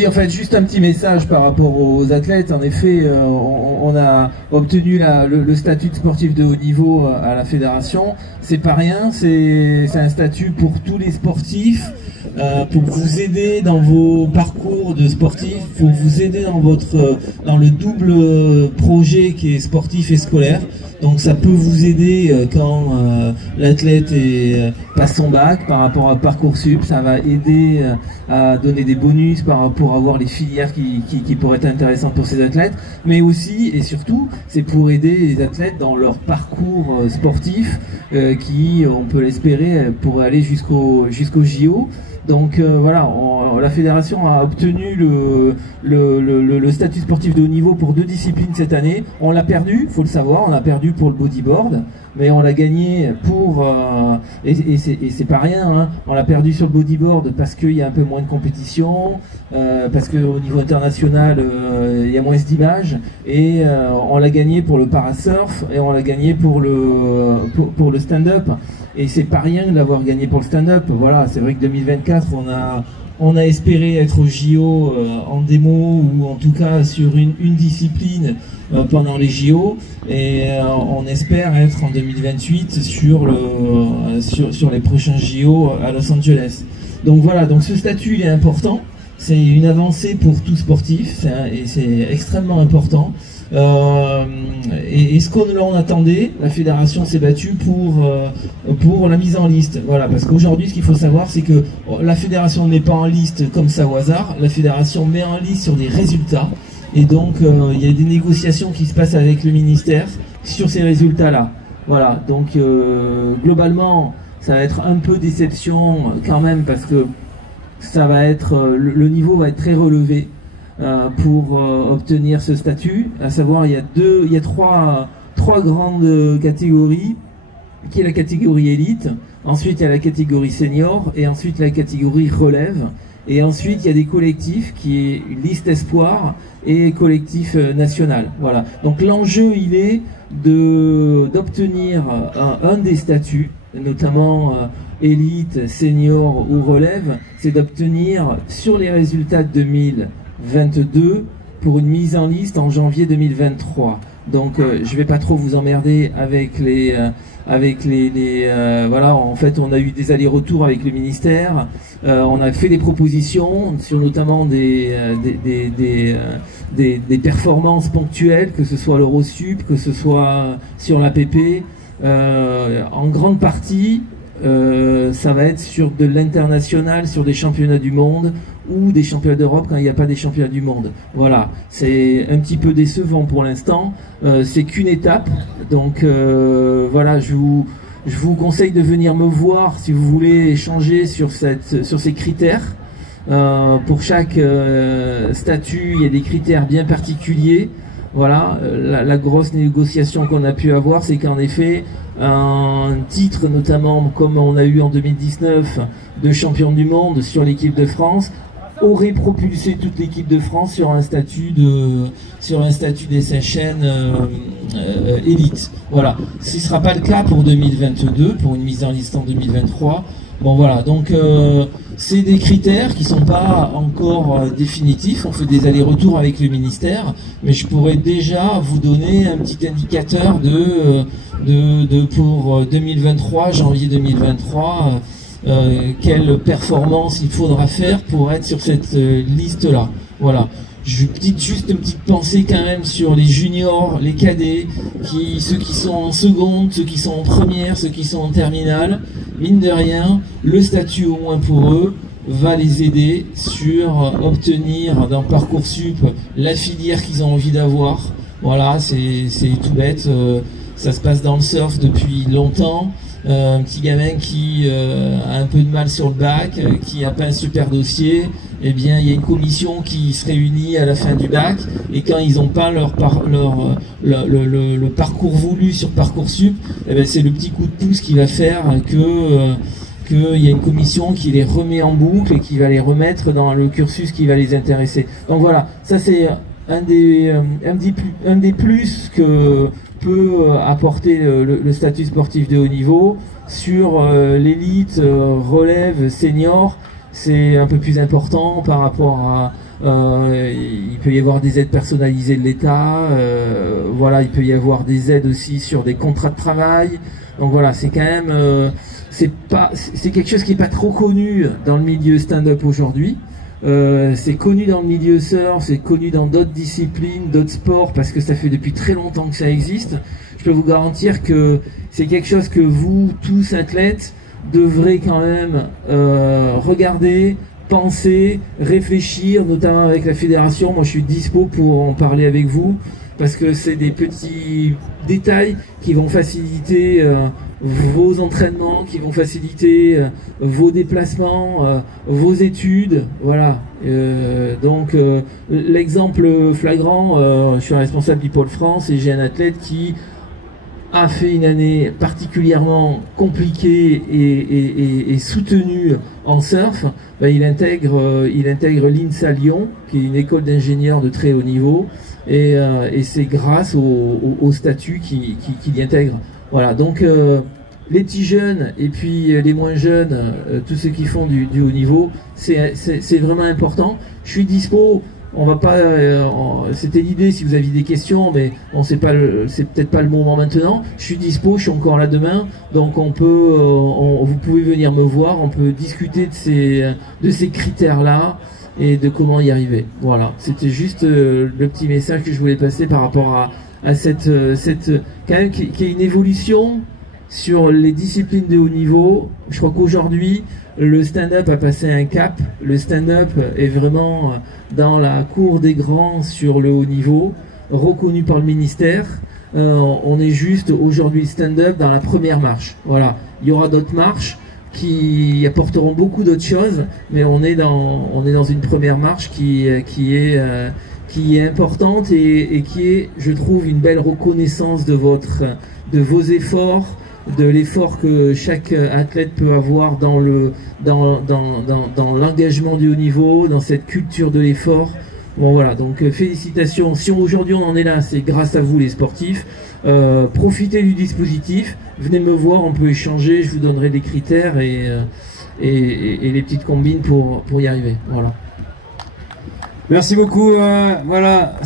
Et en fait, juste un petit message par rapport aux athlètes. En effet, on a obtenu le statut de sportif de haut niveau à la fédération. C'est pas rien, c'est un statut pour tous les sportifs, pour vous aider dans vos parcours de sportifs, pour vous aider dans le double projet qui est sportif et scolaire. Donc ça peut vous aider quand l'athlète passe son bac par rapport à Parcoursup. Ça va aider à donner des bonus pour avoir les filières qui pourraient être intéressantes pour ces athlètes. Mais aussi et surtout, c'est pour aider les athlètes dans leur parcours sportif qui, on peut l'espérer, pourrait aller jusqu'au JO. Donc voilà, la fédération a obtenu le statut sportif de haut niveau pour 2 disciplines cette année. On l'a perdu, faut le savoir, on l'a perdu pour le bodyboard, mais on l'a gagné pour et c'est pas rien, hein, on l'a perdu sur le bodyboard parce qu'il y a un peu moins de compétition, parce qu'au niveau international il y a moins d'images, et on l'a gagné pour le parasurf, et on l'a gagné pour le stand-up. Et c'est pas rien de l'avoir gagné pour le stand-up. Voilà, c'est vrai que 2024, on a espéré être au JO en démo, ou en tout cas sur une discipline pendant les JO, et on espère être en 2028 sur les prochains JO à Los Angeles. Donc voilà, donc ce statut il est important, c'est une avancée pour tout sportif, et c'est extrêmement important. Et ce qu'on attendait, la fédération s'est battue pour la mise en liste. Voilà, parce qu'aujourd'hui, ce qu'il faut savoir, c'est que la fédération n'est pas en liste comme ça au hasard. La fédération met en liste sur des résultats, et donc il y a des négociations qui se passent avec le ministère sur ces résultats-là. Voilà, donc globalement, ça va être un peu déception quand même, parce que ça va être le niveau va être très relevé. Pour obtenir ce statut, à savoir il y a trois grandes catégories, qui est la catégorie élite, ensuite il y a la catégorie senior, et ensuite la catégorie relève, et ensuite il y a des collectifs qui est une liste espoir et collectif national. Voilà. Donc l'enjeu il est d'obtenir un des statuts, notamment élite, senior ou relève, c'est d'obtenir sur les résultats de 2022 pour une mise en liste en janvier 2023. Donc je vais pas trop vous emmerder avec voilà, en fait on a eu des allers-retours avec le ministère, on a fait des propositions sur notamment des performances ponctuelles, que ce soit l'Eurosup, que ce soit sur l'APP, en grande partie ça va être sur de l'international, sur des championnats du monde ou des championnats d'Europe quand il n'y a pas des championnats du monde. Voilà, c'est un petit peu décevant pour l'instant, c'est qu'une étape, donc voilà, je vous conseille de venir me voir si vous voulez échanger sur ces critères. Pour chaque statut, il y a des critères bien particuliers. Voilà, la grosse négociation qu'on a pu avoir, c'est qu'en effet, un titre, notamment comme on a eu en 2019, de champion du monde sur l'équipe de France, aurait propulsé toute l'équipe de France sur un statut des SHN élite. Voilà, ce ne sera pas le cas pour 2022, pour une mise en liste en 2023. Bon voilà, donc c'est des critères qui sont pas encore définitifs, on fait des allers-retours avec le ministère, mais je pourrais déjà vous donner un petit indicateur pour 2023, janvier 2023, quelle performance il faudra faire pour être sur cette liste-là. Voilà. Juste une petite pensée quand même sur les juniors, les cadets, ceux qui sont en seconde, ceux qui sont en première, ceux qui sont en terminale. Mine de rien, le statut au moins pour eux va les aider sur obtenir dans Parcoursup la filière qu'ils ont envie d'avoir. Voilà, c'est tout bête, ça se passe dans le surf depuis longtemps. Un petit gamin qui a un peu de mal sur le bac, qui n'a pas un super dossier, eh bien il y a une commission qui se réunit à la fin du bac, et quand ils n'ont pas le parcours voulu sur Parcoursup, eh bien c'est le petit coup de pouce qui va faire qu'il y a une commission qui les remet en boucle et qui va les remettre dans le cursus qui va les intéresser. Donc voilà, ça c'est un des plus que peut apporter le statut sportif de haut niveau. Sur l'élite, relève, senior, c'est un peu plus important par rapport il peut y avoir des aides personnalisées de l'État, voilà, il peut y avoir des aides aussi sur des contrats de travail. Donc voilà, c'est quand même, c'est quelque chose qui est pas trop connu dans le milieu stand-up aujourd'hui. C'est connu dans le milieu surf, c'est connu dans d'autres disciplines, d'autres sports, parce que ça fait depuis très longtemps que ça existe. Je peux vous garantir que c'est quelque chose que vous, tous athlètes, devrez quand même regarder, penser, réfléchir, notamment avec la fédération. Moi, je suis dispo pour en parler avec vous, parce que c'est des petits détails qui vont faciliter vos entraînements, qui vont faciliter vos déplacements, vos études, voilà. Donc l'exemple flagrant, je suis responsable du pôle France et j'ai un athlète qui a fait une année particulièrement compliquée et soutenue en surf. Ben, il intègre l'INSA Lyon, qui est une école d'ingénieurs de très haut niveau, et c'est grâce au statut qu'il y intègre. Voilà, donc les petits jeunes et puis les moins jeunes, tous ceux qui font du haut niveau, c'est vraiment important. Je suis dispo. On va pas. C'était l'idée si vous aviez des questions, mais on sait pas. C'est peut-être pas le moment maintenant. Je suis dispo, je suis encore là demain, donc on peut. Vous pouvez venir me voir. On peut discuter de ces critères-là et de comment y arriver. Voilà. C'était juste le petit message que je voulais passer par rapport à cette quand même qui est une évolution sur les disciplines de haut niveau. Je crois qu'aujourd'hui, le stand-up a passé un cap. Le stand-up est vraiment dans la cour des grands sur le haut niveau, reconnu par le ministère. On est juste aujourd'hui stand-up dans la première marche. Voilà. Il y aura d'autres marches qui apporteront beaucoup d'autres choses, mais on est dans une première marche qui est importante et qui est, je trouve, une belle reconnaissance de vos efforts, de l'effort que chaque athlète peut avoir dans l'engagement du haut niveau, dans cette culture de l'effort. Bon voilà, donc félicitations. Si aujourd'hui on en est là, c'est grâce à vous les sportifs. Profitez du dispositif, venez me voir, on peut échanger, je vous donnerai des critères et les petites combines pour y arriver. Voilà. Merci beaucoup. Voilà.